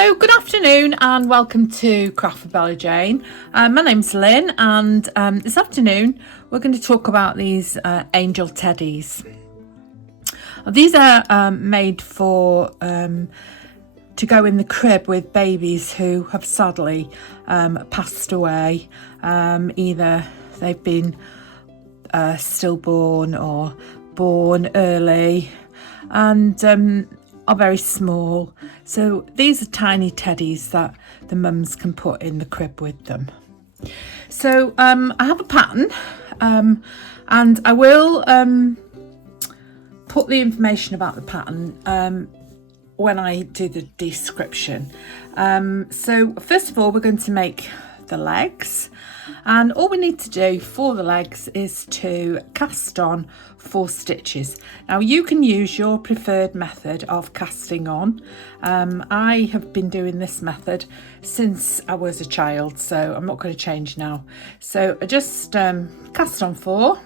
Hello, good afternoon and welcome to Craft with Bella Jane. My name's Lynn and this afternoon we're going to talk about these angel teddies. These are made for to go in the crib with babies who have sadly passed away. Either they've been stillborn or born early and are very small. So these are tiny teddies that the mums can put in the crib with them. So I have a pattern and I will put the information about the pattern when I do the description. So first of all, we're going to make the legs, and all we need to do for the legs is to cast on 4 stitches. Now you can use your preferred method of casting on. I have been doing this method since I was a child, so I'm not going to change now. So I just cast on 4,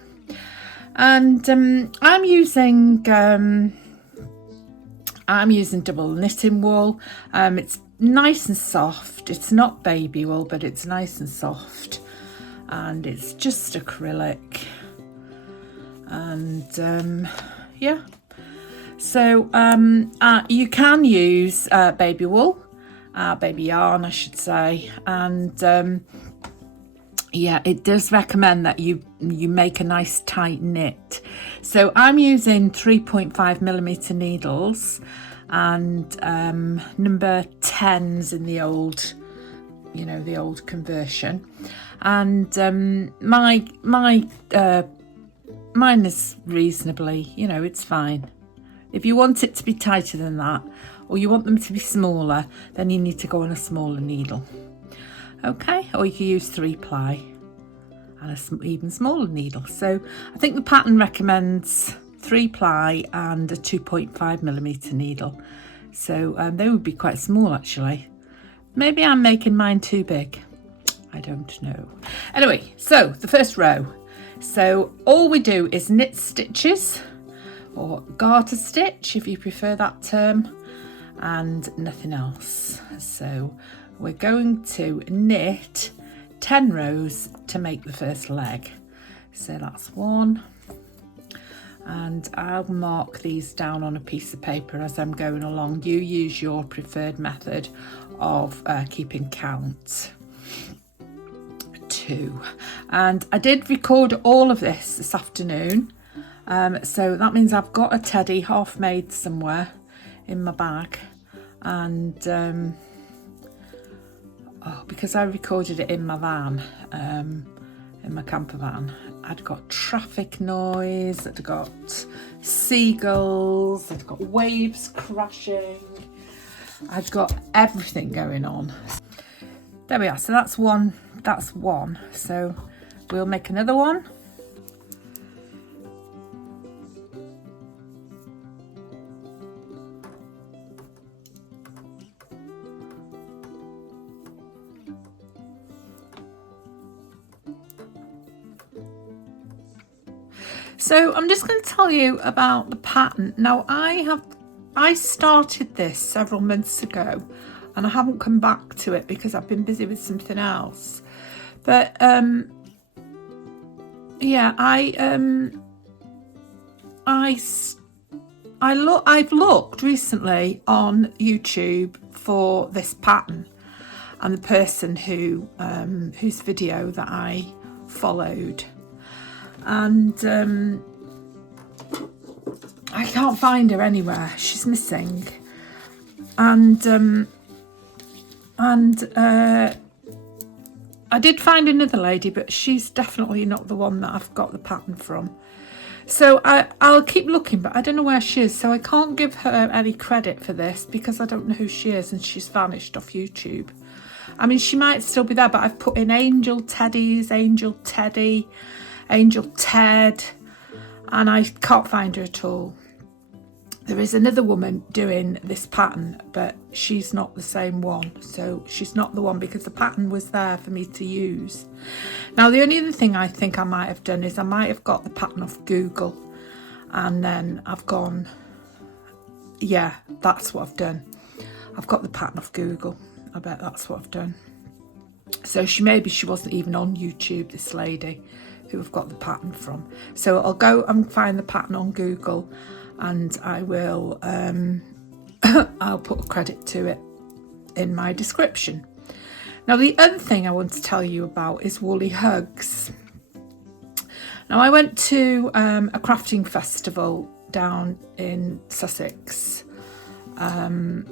and I'm using double knitting wool. It's nice and soft. It's not baby wool, but it's nice and soft, and it's just acrylic. And yeah, so you can use baby wool, baby yarn I should say, and yeah, it does recommend that you make a nice tight knit. So I'm using 3.5mm needles and number 10s in the old, you know, the old conversion, and mine is reasonably, you know, it's fine. If you want it to be tighter than that, or you want them to be smaller, then you need to go on a smaller needle. Okay, or you can use 3-ply and an even smaller needle. So I think the pattern recommends 3-ply and a 2.5mm needle. So they would be quite small actually. Maybe I'm making mine too big. I don't know. Anyway, so the first row. So all we do is knit stitches, or garter stitch if you prefer that term, and nothing else. So we're going to knit 10 rows to make the first leg. So that's 1, and I'll mark these down on a piece of paper as I'm going along. You use your preferred method of keeping count. 2, and I did record all of this afternoon, so that means I've got a teddy half made somewhere in my bag, and because I recorded it in my van, in my camper van, I'd got traffic noise, I'd got seagulls, I'd got waves crashing, I'd got everything going on. There we are. So that's one. So we'll make another one. So I'm just going to tell you about the pattern. Now I started this several months ago, and I haven't come back to it because I've been busy with something else. But yeah, I've looked recently on YouTube for this pattern, and the person who whose video that I followed, and I can't find her anywhere. She's missing, and I did find another lady, but she's definitely not the one that I've got the pattern from. So I'll keep looking, but I don't know where she is, so I can't give her any credit for this because I don't know who she is, and she's vanished off YouTube. I mean, she might still be there, but I've put in angel teddies, angel teddy, angel Ted, and I can't find her at all. There is another woman doing this pattern, but she's not the same one. So she's not the one because the pattern was there for me to use. Now, the only other thing I think I might have done is I might have got the pattern off Google, and then I've gone, yeah, that's what I've done. I've got the pattern off Google. I bet that's what I've done. So maybe she wasn't even on YouTube, this lady who I've got the pattern from. So I'll go and find the pattern on Google, and I will I'll put a credit to it in my description. Now, the other thing I want to tell you about is woolly hugs. Now, I went to a crafting festival down in Sussex a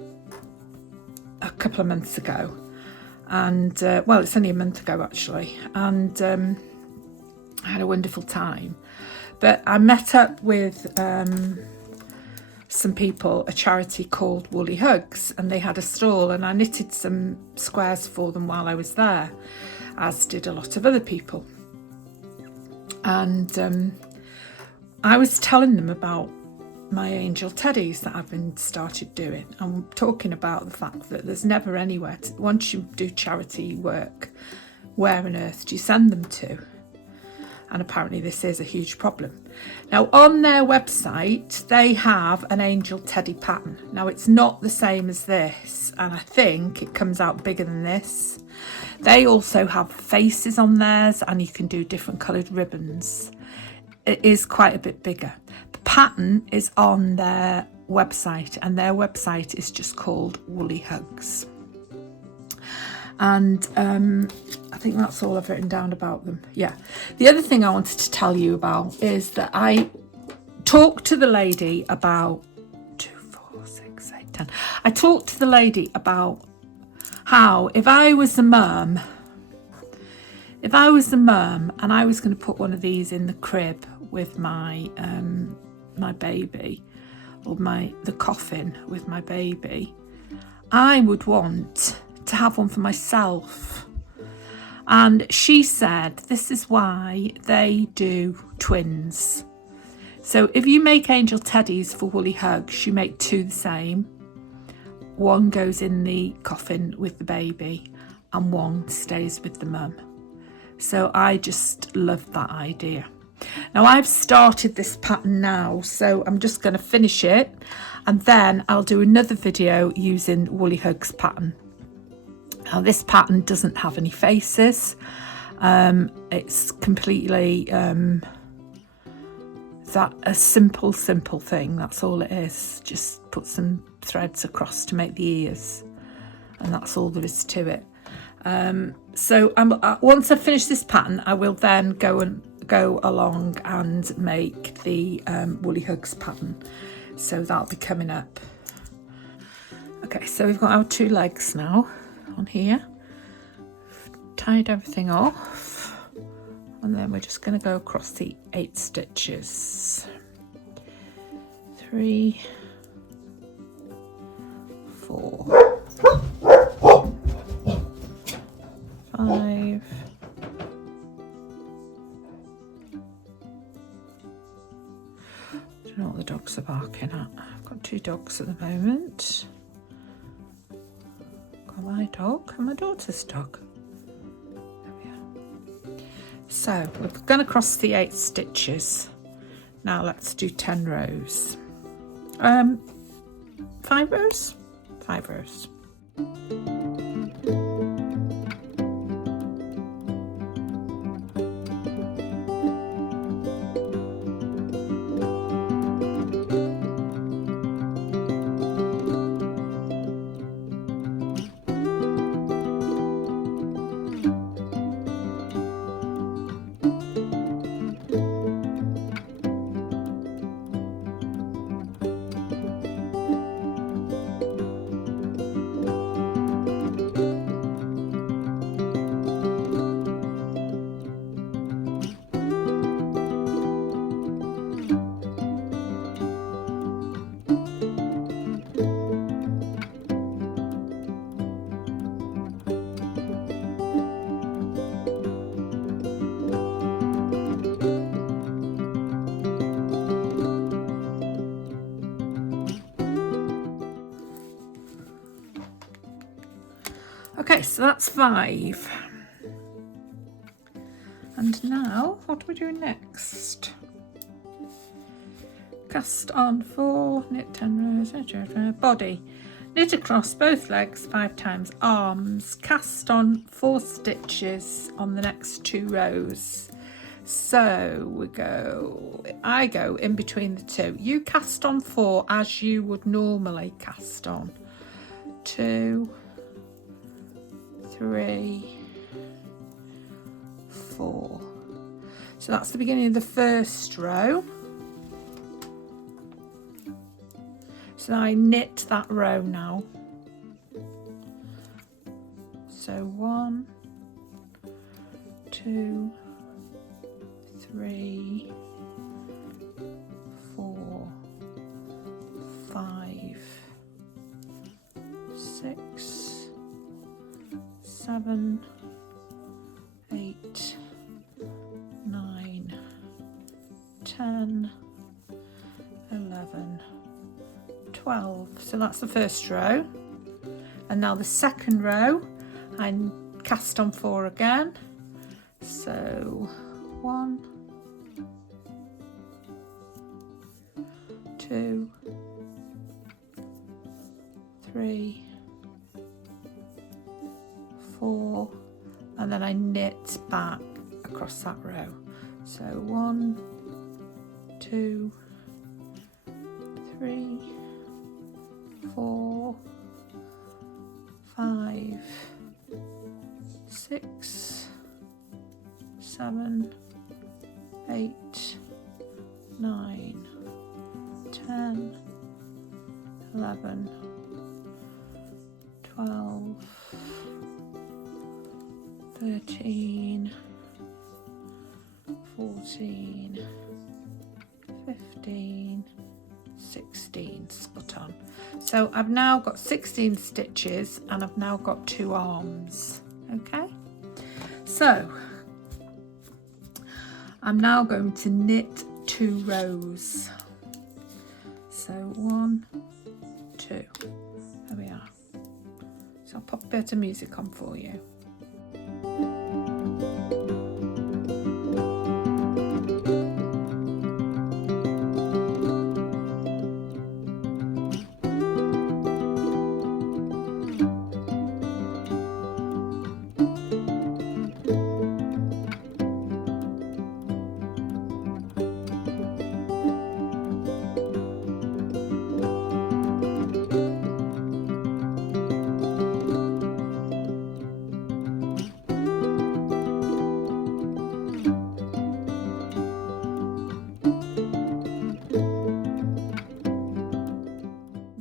couple of months ago, and well, it's only a month ago actually, and I had a wonderful time. But I met up with some people, a charity called Woolly Hugs, and they had a stall, and I knitted some squares for them while I was there, as did a lot of other people. And I was telling them about my angel teddies that I've been started doing. I'm talking about the fact that there's never anywhere once you do charity work, where on earth do you send them to? And apparently this is a huge problem. Now, on their website, they have an angel teddy pattern. Now, it's not the same as this, and I think it comes out bigger than this. They also have faces on theirs, and you can do different coloured ribbons. It is quite a bit bigger. The pattern is on their website, and their website is just called Woolly Hugs. And I think that's all I've written down about them. Yeah. The other thing I wanted to tell you about is that I talked to the lady about 2, 4, 6, 8, 10. I talked to the lady about how if I was a mum and I was going to put one of these in the crib with my my baby, or the coffin with my baby, I would want to have one for myself. And she said this is why they do twins. So if you make angel teddies for Woolly Hugs, you make 2 the same. One goes in the coffin with the baby and one stays with the mum. So I just love that idea. Now, I've started this pattern now, so I'm just going to finish it, and then I'll do another video using Woolly Hugs pattern. Now, this pattern doesn't have any faces. It's completely a simple thing. That's all it is. Just put some threads across to make the ears, and that's all there is to it. So once I finish this pattern, I will then go along and make the Woolly Hugs pattern. So that'll be coming up. Okay, so we've got our 2 legs now on here. Tied everything off, and then we're just going to go across the 8 stitches. 3, 4, 5, I don't know what the dogs are barking at. I've got 2 dogs at the moment. Got my dog and my daughter's dog. There we are. So we've gone across the 8 stitches. Now let's do 10 rows. 5 rows? 5 rows. Okay, so that's 5. And now, what are we doing next? Cast on 4, knit 10 rows, body. Knit across both legs 5 times, arms, cast on 4 stitches on the next 2 rows. So I go in between the 2. You cast on 4 as you would normally cast on. 2, 3, 4. So that's the beginning of the first row. So I knit that row now. So 1, 2, 3, 4, 5, 6, 7, 8, 9, 10, 11, 12. So that's the first row. And now the second row, I cast on 4 again. So 1, 2, 3, 4, and then I knit back across that row. So 1, 2, 3, 4, 5, 6, 7, 8, 9, 10, 11, 12, 13, 14, 15, 16, spot on. So I've now got 16 stitches and I've now got 2 arms. Okay, so I'm now going to knit 2 rows. So 1, 2, there we are. So I'll pop a bit of music on for you.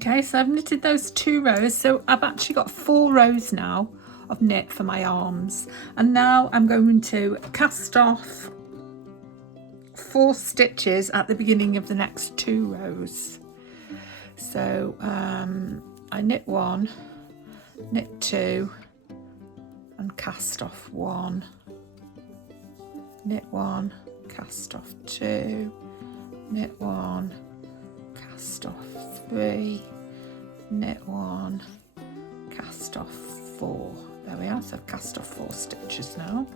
Okay, so I've knitted those 2 rows, so I've actually got 4 rows now of knit for my arms, and now I'm going to cast off 4 stitches at the beginning of the next 2 rows. So I knit 1, knit 2, and cast off 1, knit 1, cast off 2, knit 1, cast off 3, knit 1, cast off 4. There we are, so I've cast off 4 stitches now.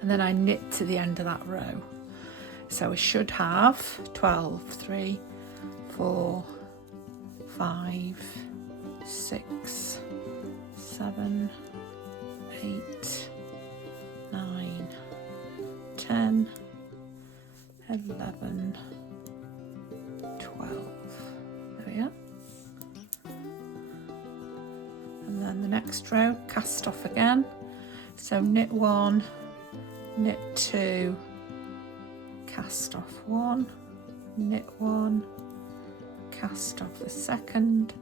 And then I knit to the end of that row. So I should have 12, 3, 4, 5, 6, 7, 8, 9, 10, 11, 12. There we are. And then the next row, cast off again. So knit 1, knit 2, cast off 1, knit 1, cast off the second,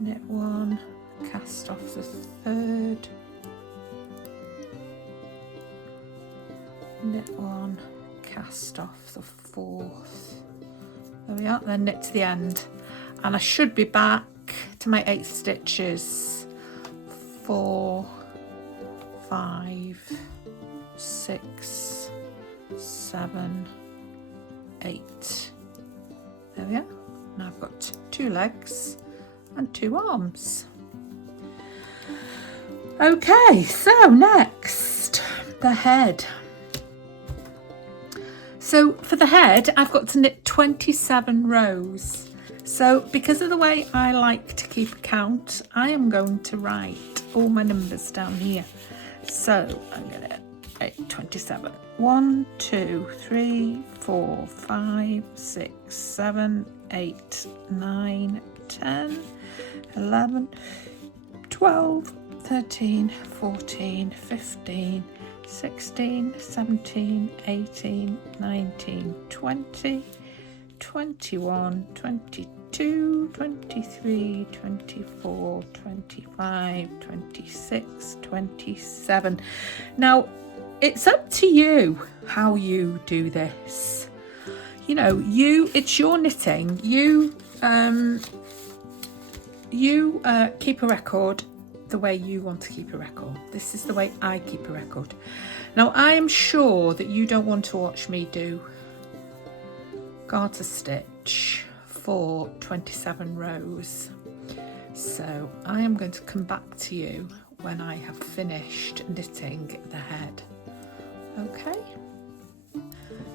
knit 1, cast off the third, knit 1, cast off the fourth. There we are, then knit to the end, and I should be back to my 8 stitches. 4, 5, 6, 7, 8. There we are. Now I've got 2 legs and 2 arms. Okay, so next, the head. So for the head, I've got to knit 27 rows. So because of the way I like to keep a count, I am going to write all my numbers down here. So I'm going to 27. 1, 2, 3, 4, 5, 6, 7, 8, 9, 10, 11, 12, 13, 14, 15, 16, 17, 18, 19, 20, 21, 22, 23, 24, 25, 26, 27. Now, it's up to you how you do this. You know, it's your knitting. You keep a record the way you want to keep a record. This is the way I keep a record. Now, I am sure that you don't want to watch me do garter stitch for 27 rows. So I am going to come back to you when I have finished knitting the head. Okay.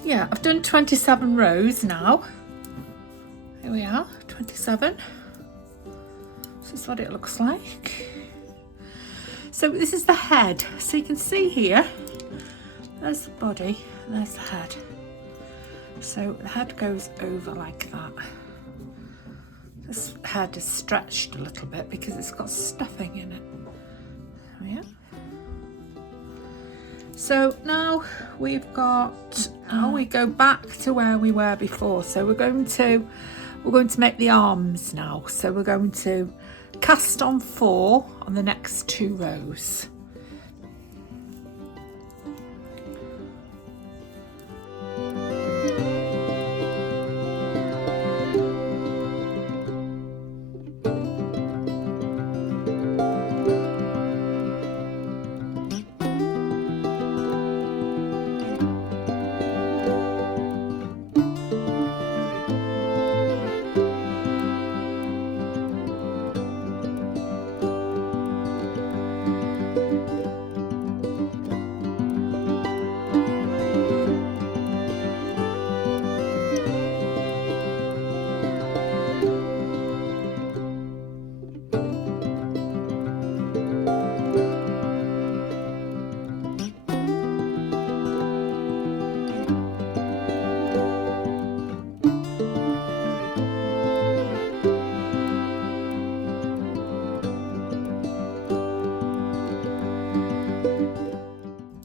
Yeah, I've done 27 rows now. Here we are, 27. This is what it looks like. So this is the head. So you can see here, there's the body, and there's the head. So the head goes over like that. This head is stretched a little bit because it's got stuffing in it. Oh yeah. So now we've got, now we go back to where we were before. So we're going to make the arms now. So we're going to cast on 4 on the next 2 rows.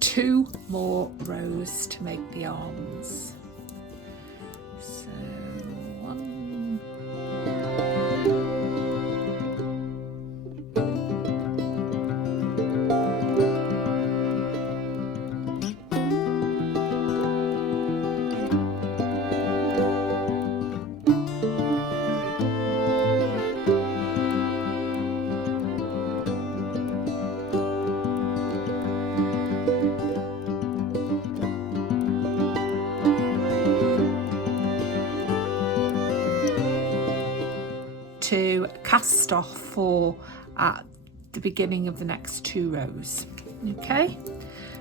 Two more rows to make the arms. So 1, 2 cast off 4 at the beginning of the next 2 rows. Okay,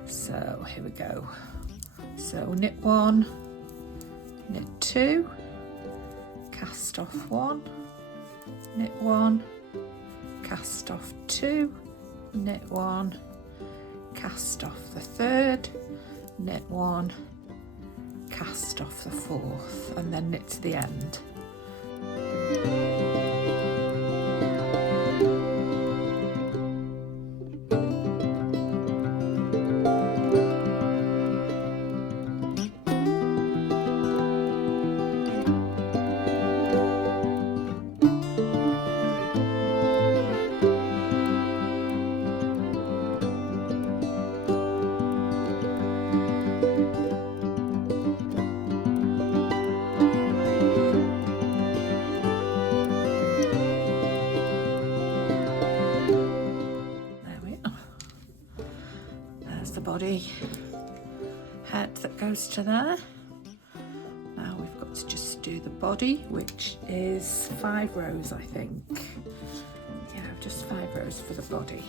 so here we go. So knit 1, knit 2, cast off 1, knit 1, cast off 2, knit 1, cast off the 3rd, knit 1, cast off the 4th, and then knit to the end. Body head that goes to there. Now we've got to just do the body, which is 5 rows, I think. Yeah, just 5 rows for the body.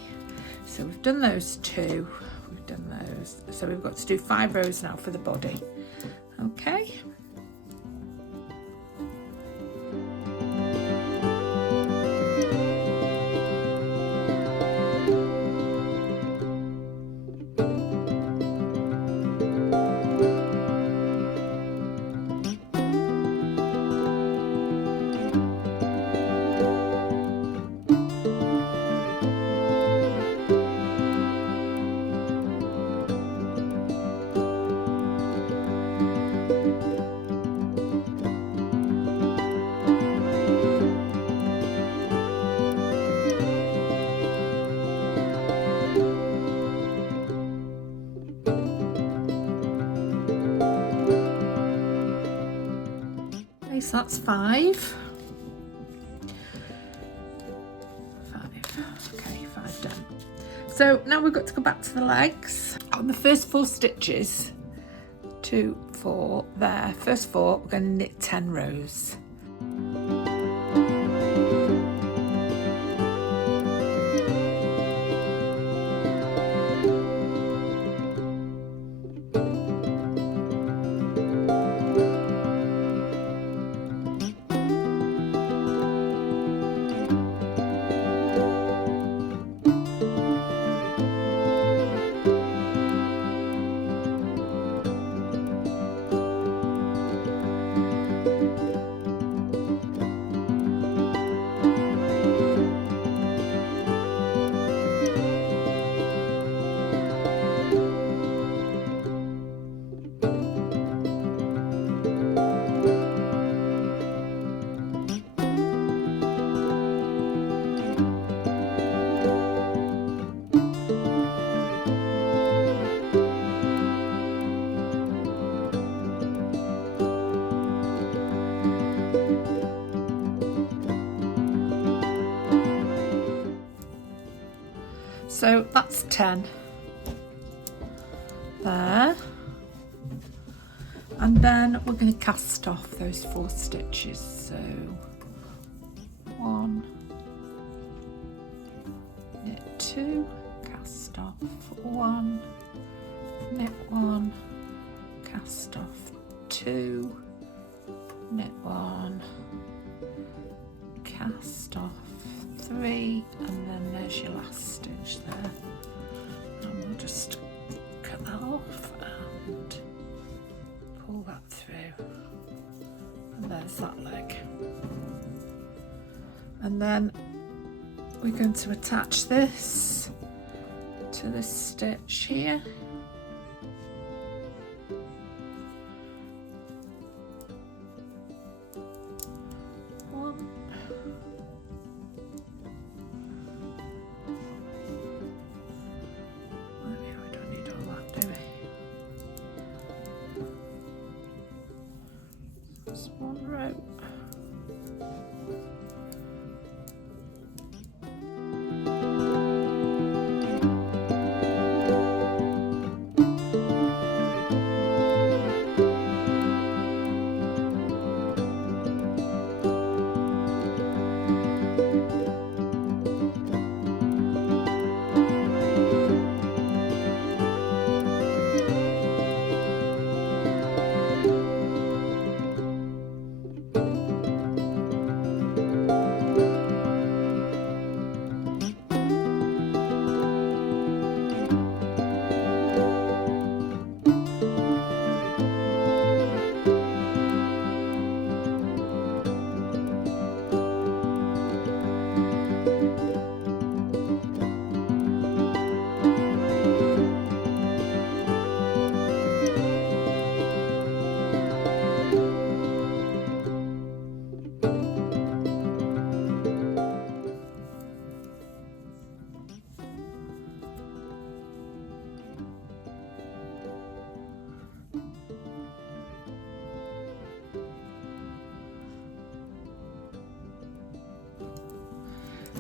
So we've done those 2, we've done those, so we've got to do 5 rows now for the body. Okay. So that's 5. Okay, 5 done. So now we've got to go back to the legs. On the first 4 stitches, 2, 4 there, first 4, we're going to knit 10 rows. So that's 10 there, and then we're going to cast off those 4 stitches. So 1, knit 2, cast off 1, knit 1, cast off 2, knit 1, cast off 3, and then there's your last stitch there, and we'll just cut that off and pull that through, and there's that leg. And then we're going to attach this to this stitch here. One row.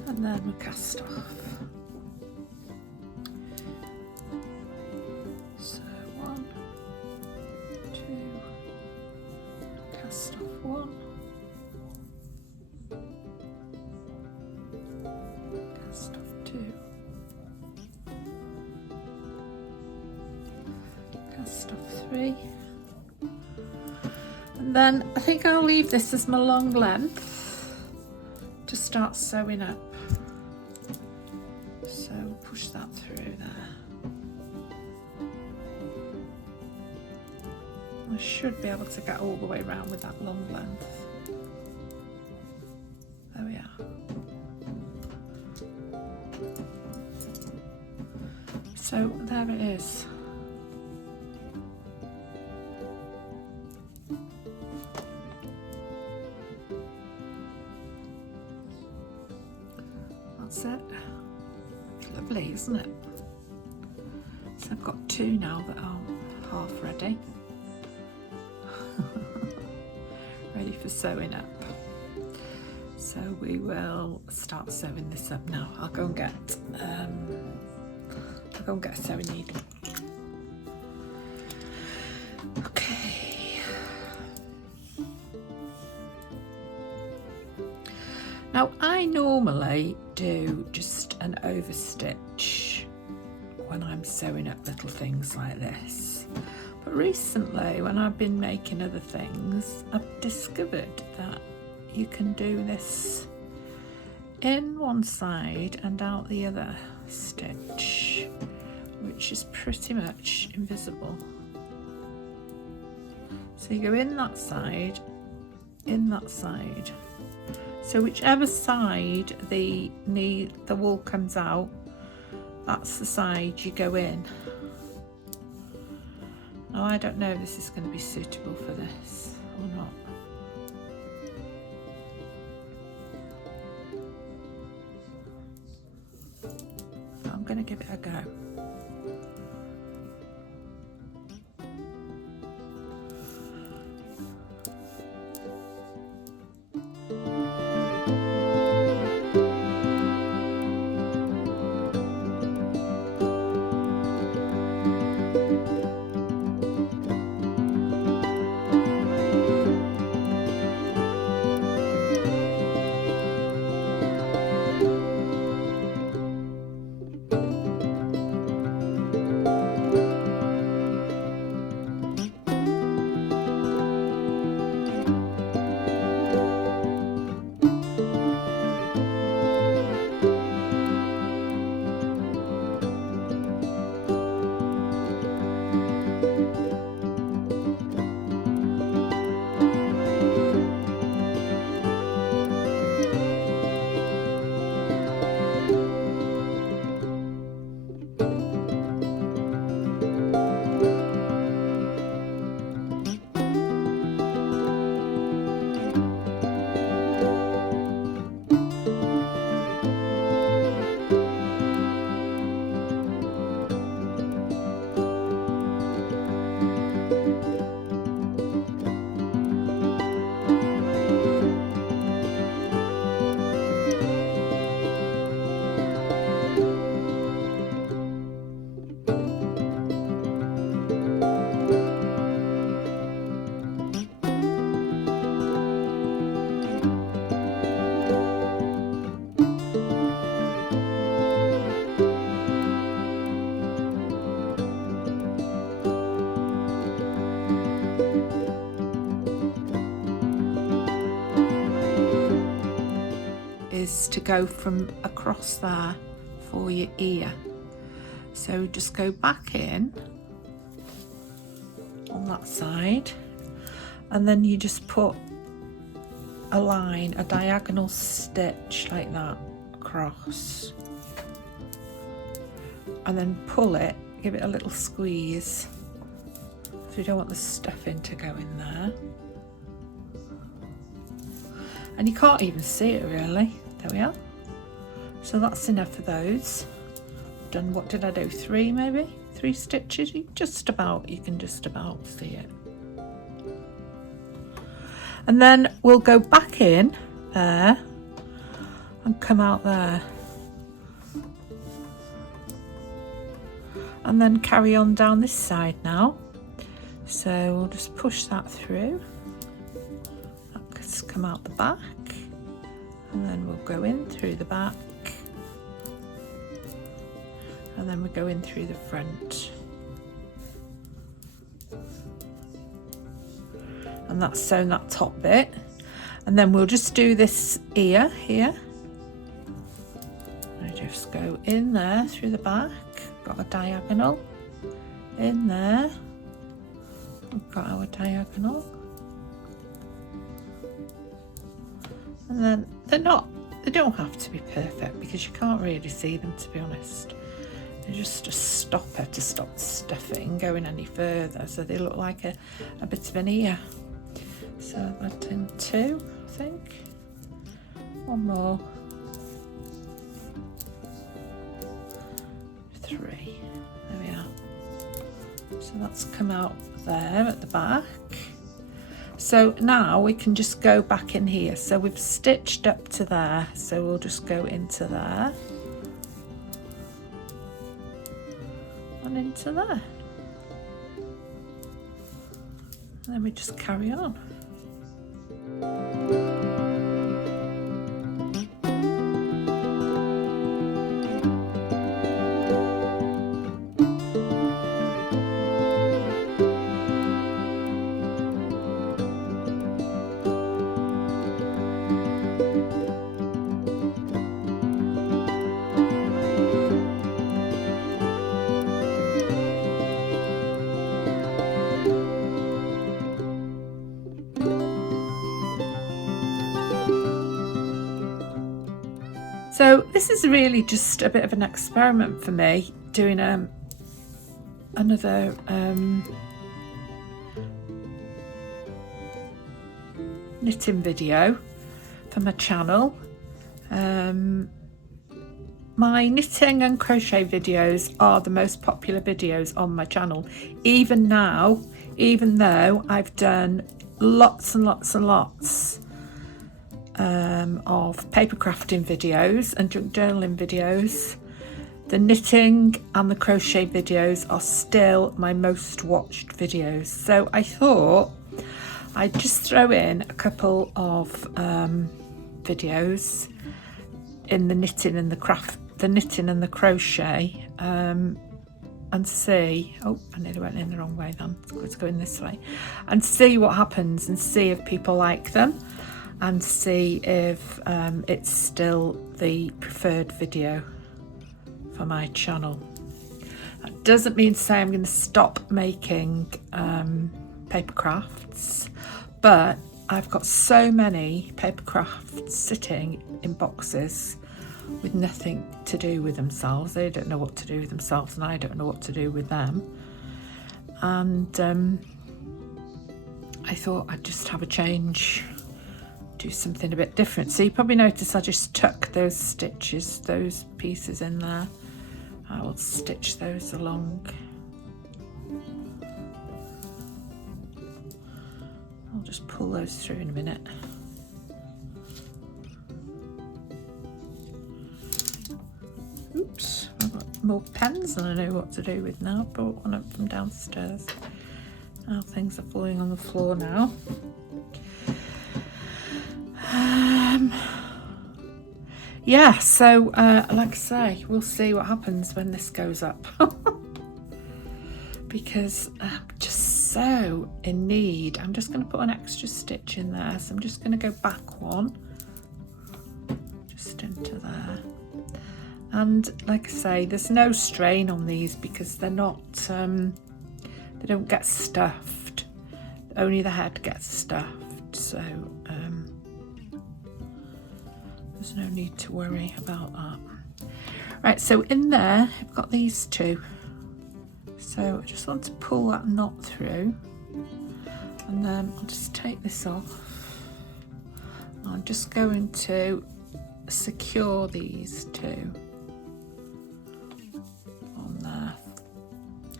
And then we cast off. So 1, 2, cast off 1, cast off 2, cast off 3, and then I think I'll leave this as my long length to start sewing up. So push that through there. I should be able to get all the way around with that long length. There we are. So there it is. That's it. Lovely, isn't it? So I've got 2 now that are half ready. Ready for sewing up. So we will start sewing this up now. I'll go and get a sewing needle. Okay. Now I normally do just an overstitch when I'm sewing up little things like this. But recently, when I've been making other things, I've discovered that you can do this in one side and out the other stitch, which is pretty much invisible. So you go in that side, so whichever side the wool comes out, that's the side you go in. Now I don't know if this is going to be suitable for this or not. But I'm going to give it a go. Is to go from across there for your ear. So just go back in on that side, and then you just put a line, a diagonal stitch like that across, and then pull it, give it a little squeeze. So you don't want the stuffing to go in there. And you can't even see it really. There we are. So that's enough of those. Done, what did I do? 3 maybe? 3 stitches? You can just about see it. And then we'll go back in there and come out there. And then carry on down this side now. So we'll just push that through. That's come out the back. And then we'll go in through the back, and then we go in through the front, and that's sewn that top bit. And then we'll just do this ear here. I just go in there through the back, got a diagonal in there, we've got our diagonal. And then they don't have to be perfect because you can't really see them, to be honest. They're just a stopper to stop the stuffing going any further, so they look like a bit of an ear. So that's in 2, I think. One more. 3. There we are. So that's come out there at the back. So now we can just go back in here. So we've stitched up to there, so we'll just go into there and into there, and then we just carry on. So this is really just a bit of an experiment for me, doing another knitting video for my channel. My knitting and crochet videos are the most popular videos on my channel, even now, even though I've done lots and lots and lots of paper crafting videos and junk journaling videos. The knitting and the crochet videos are still my most watched videos, so I thought I'd just throw in a couple of videos in the knitting and the crochet and see, oh, I nearly went in the wrong way then, let's go in this way, and see what happens, and see if people like them, and see if it's still the preferred video for my channel. That doesn't mean to say I'm going to stop making paper crafts, but I've got so many paper crafts sitting in boxes with nothing to do with themselves. They don't know what to do with themselves, and I don't know what to do with them. And I thought I'd just have a change, do something a bit different. So you probably notice I just tuck those stitches, those pieces in there. I will stitch those along. I'll just pull those through in a minute. Oops, I've got more pens than I know what to do with now. Brought one up from downstairs. Now things are falling on the floor now. Yeah, so like I say, we'll see what happens when this goes up. Because I'm just so in need. I'm just going to put an extra stitch in there, so I'm just going to go back one, just into there. And like I say, there's no strain on these because they're not, they don't get stuffed. Only the head gets stuffed, so there's no need to worry about that. Right, so in there I've got these two. So I just want to pull that knot through, and then I'll just take this off. I'm just going to secure these two on there.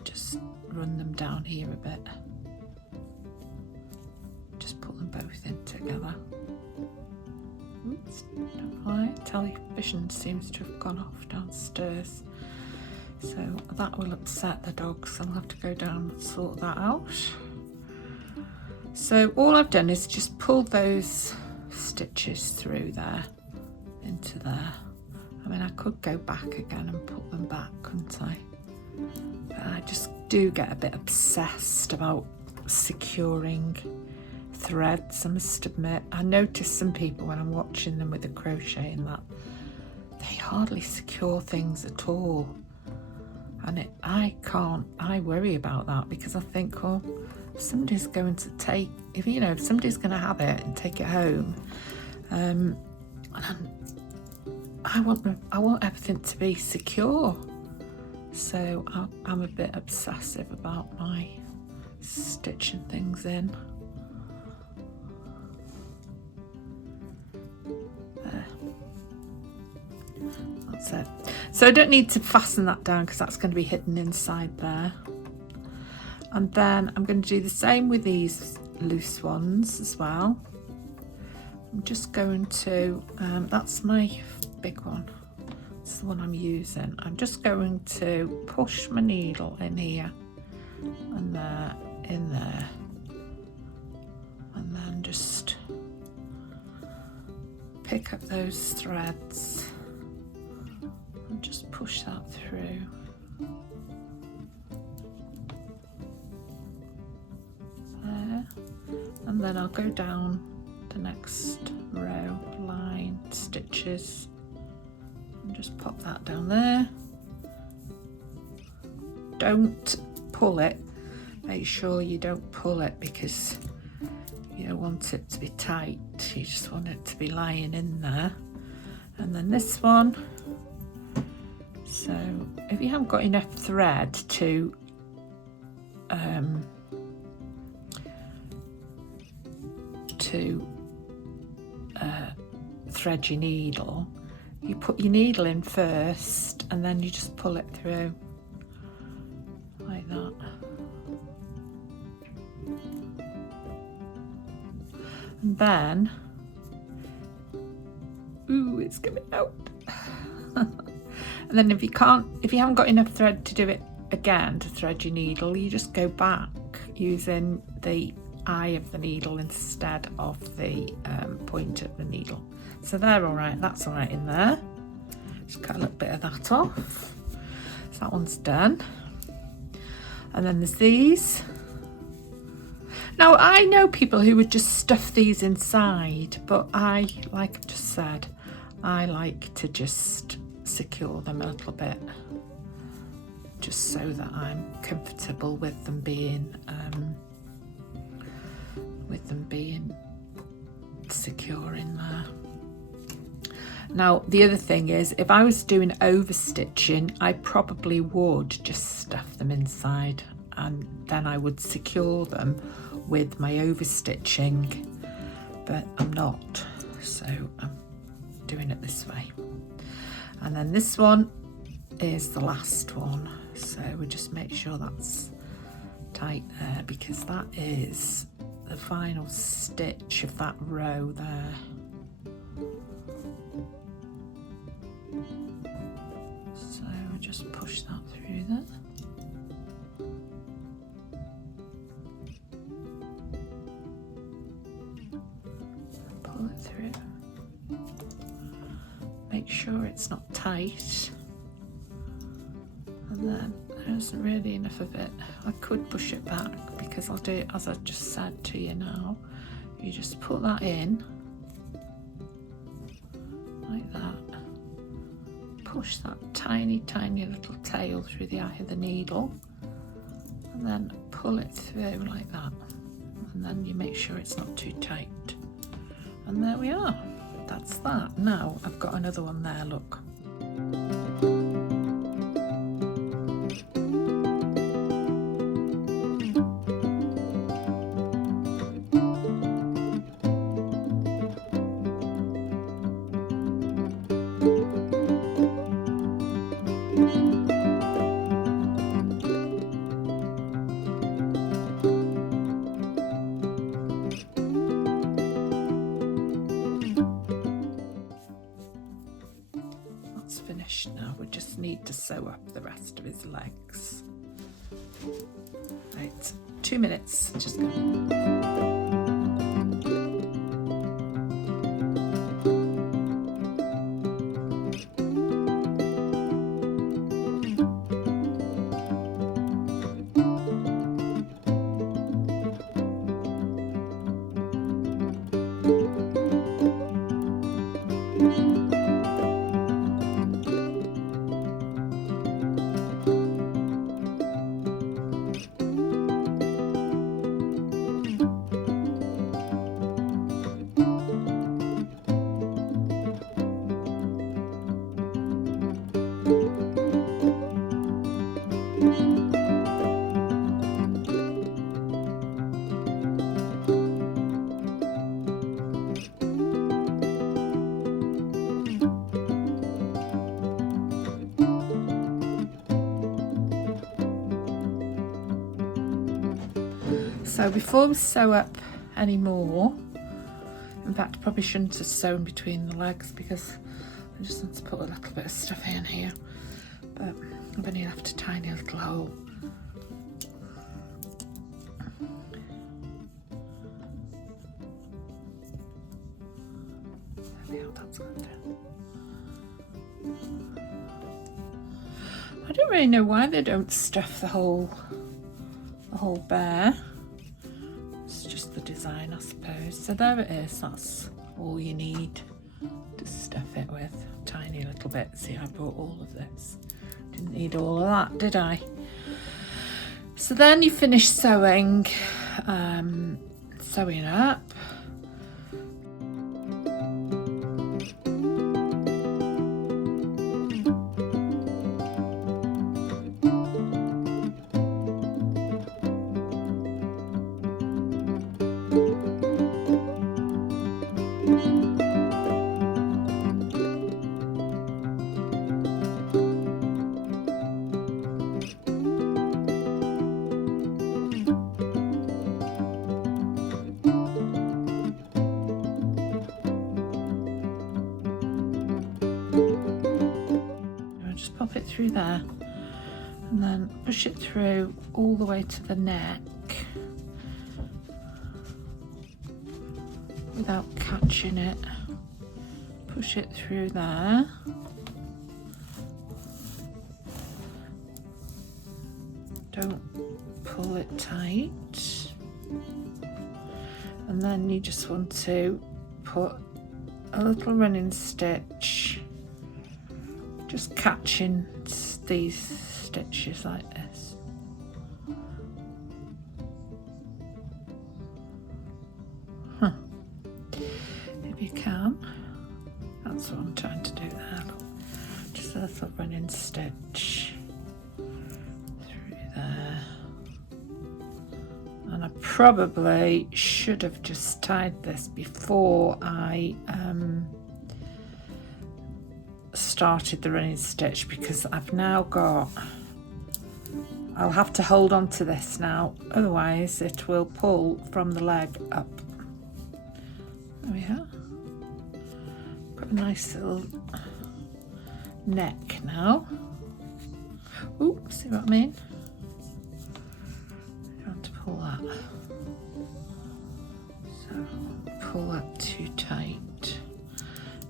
Just run them down here a bit. Just put them both in together. Oops, my television seems to have gone off downstairs, so that will upset the dogs. I'll have to go down and sort that out. So all I've done is just pull those stitches through there into there. I mean, I could go back again and put them back, couldn't I? But I just do get a bit obsessed about securing threads, I must admit. I notice some people when I'm watching them with the crochet and that, they hardly secure things at all. And I worry about that, because I think, well, if somebody's going to take, if somebody's going to have it and take it home, and I want everything to be secure. So I'm a bit obsessive about my stitching things in. There. That's it. So I don't need to fasten that down because that's going to be hidden inside there. And then I'm going to do the same with these loose ones as well. I'm just going to, that's my big one. That's the one I'm using. I'm just going to push my needle in here and there, in there, and then just pick up those threads and just push that through. There, and then I'll go down the next row, line, stitches, and just pop that down there. Don't pull it, make sure you don't pull it because you don't want it to be tight, you just want it to be lying in there. And then this one, so if you haven't got enough thread to thread your needle, you put your needle in first and then you just pull it through like that. And then, ooh, it's coming out. And then if you haven't got enough thread to do it again, to thread your needle, you just go back using the eye of the needle instead of the point of the needle. So they're all right, that's all right in there. Just cut a little bit of that off. So that one's done. And then there's these. Now I know people who would just stuff these inside, but I, like I've just said, I like to just secure them a little bit, just so that I'm comfortable with them being secure in there. Now the other thing is, if I was doing overstitching, I probably would just stuff them inside and then I would secure them with my overstitching, but I'm not, so I'm doing it this way. And then this one is the last one, so we just make sure that's tight there because that is the final stitch of that row there. So we just push that through there. Pull it through. Make sure it's not tight. And then there isn't really enough of it. I could push it back because I'll do it as I just said to you now. You just put that in like that. Push that tiny little tail through the eye of the needle and then pull it through like that. And then you make sure it's not too tight. And there we are. That's that. Now I've got another one there, look. Finished now. We just need to sew up the rest of his legs. Right, 2 minutes, just go. So before we sew up anymore. In fact, I probably shouldn't have sewn between the legs because I just want to put a little bit of stuff in here, but I've only left a tiny little hole. There we are, that's good. I don't really know why they don't stuff the whole bear. It's just the design, I suppose. So there it is, that's all you need to stuff it with. Tiny little bit. See, I bought all of this. Didn't need all of that, did I? So then you finish sewing up. Pop it through there and then push it through all the way to the neck without catching it. Push it through there. Don't pull it tight. And then you just want to put a little running stitch, just catching these stitches like this. If you can, that's what I'm trying to do there. Just a little running stitch through there. And I probably should have just tied this before I started the running stitch, because I've now got, I'll have to hold on to this now, otherwise it will pull from the leg up. There we are. Got a nice little neck now. Ooh, see what I mean? You want to pull that. So pull that too tight,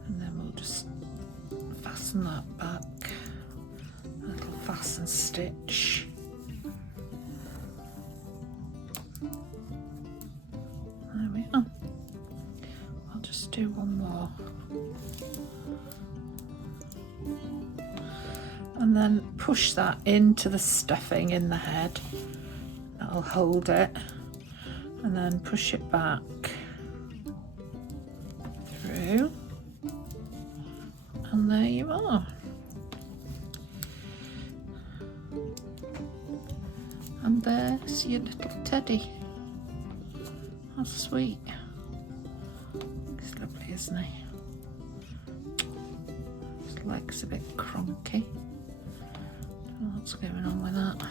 and then we'll just fasten that back. A little fasten stitch. There we are. I'll just do one more. And then push that into the stuffing in the head. That'll hold it. And then push it back through. And there you are. And there's your little teddy. How sweet. He's lovely, isn't he? His leg's a bit cronky. Don't know what's going on with that.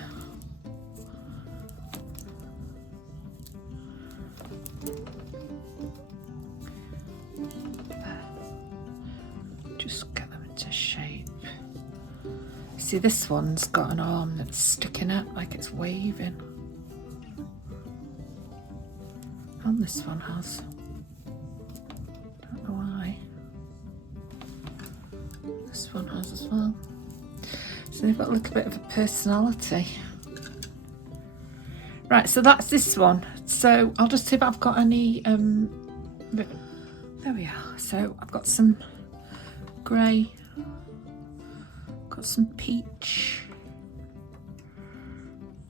Just get them into shape. See, this one's got an arm that's sticking out like it's waving. And this one has. Don't know why. This one has as well. So they've got a little bit of a personality. Right, so that's this one. So I'll just see if I've got any, there we are. So I've got some grey, got some peach,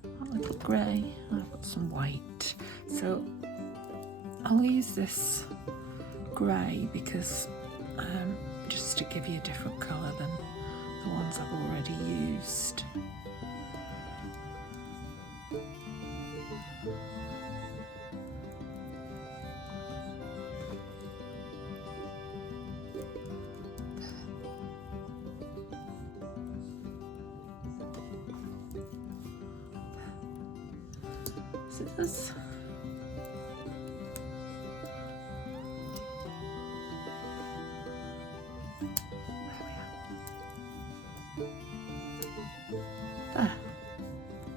a little grey, and I've got some white. So I'll use this grey because just to give you a different colour than the ones I've already used. Scissors.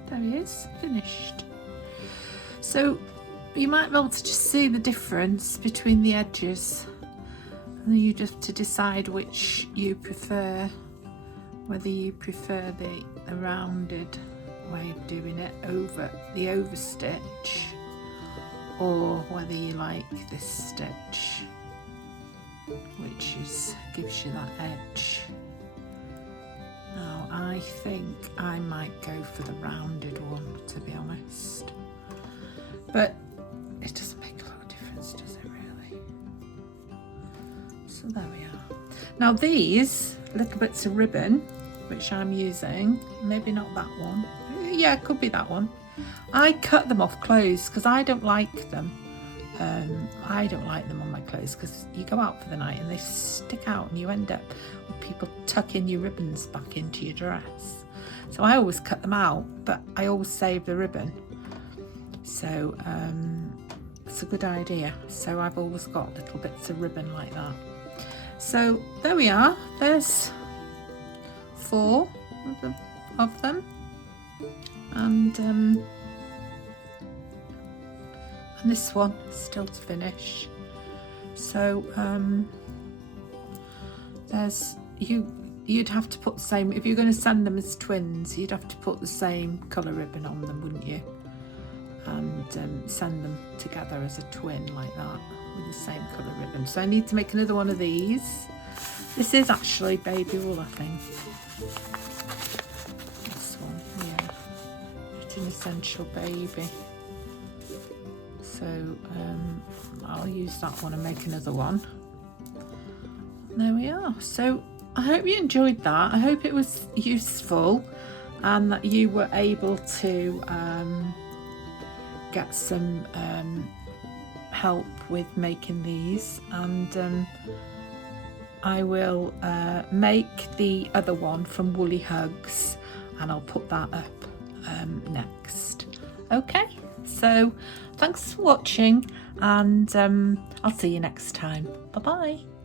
There he is, finished. So you might be able to just see the difference between the edges, and then you just have to decide which you prefer, whether you prefer the rounded way of doing it over the overstitch, or whether you like this stitch, which gives you that edge. Now I think I might go for the rounded one, to be honest, but it doesn't make a lot of difference, does it really? So there we are. Now these little bits of ribbon which I'm using, maybe not that one, yeah, it could be that one. I cut them off clothes because I don't like them. I don't like them on my clothes because you go out for the night and they stick out and you end up with people tucking your ribbons back into your dress. So I always cut them out, but I always save the ribbon. So it's a good idea. So I've always got little bits of ribbon like that. So there we are. There's 4 of them. And this one still to finish. So you'd have to put the same, if you're going to send them as twins, you'd have to put the same colour ribbon on them, wouldn't you? And send them together as a twin like that with the same colour ribbon. So I need to make another one of these. This is actually baby wool, I think. This one, yeah. It's an Essential Baby. So I'll use that one and make another one. There we are. So I hope you enjoyed that. I hope it was useful and that you were able to get some help with making these, and I will make the other one from Woolly Hugs and I'll put that up next. Okay, so thanks for watching, and I'll see you next time. Bye bye.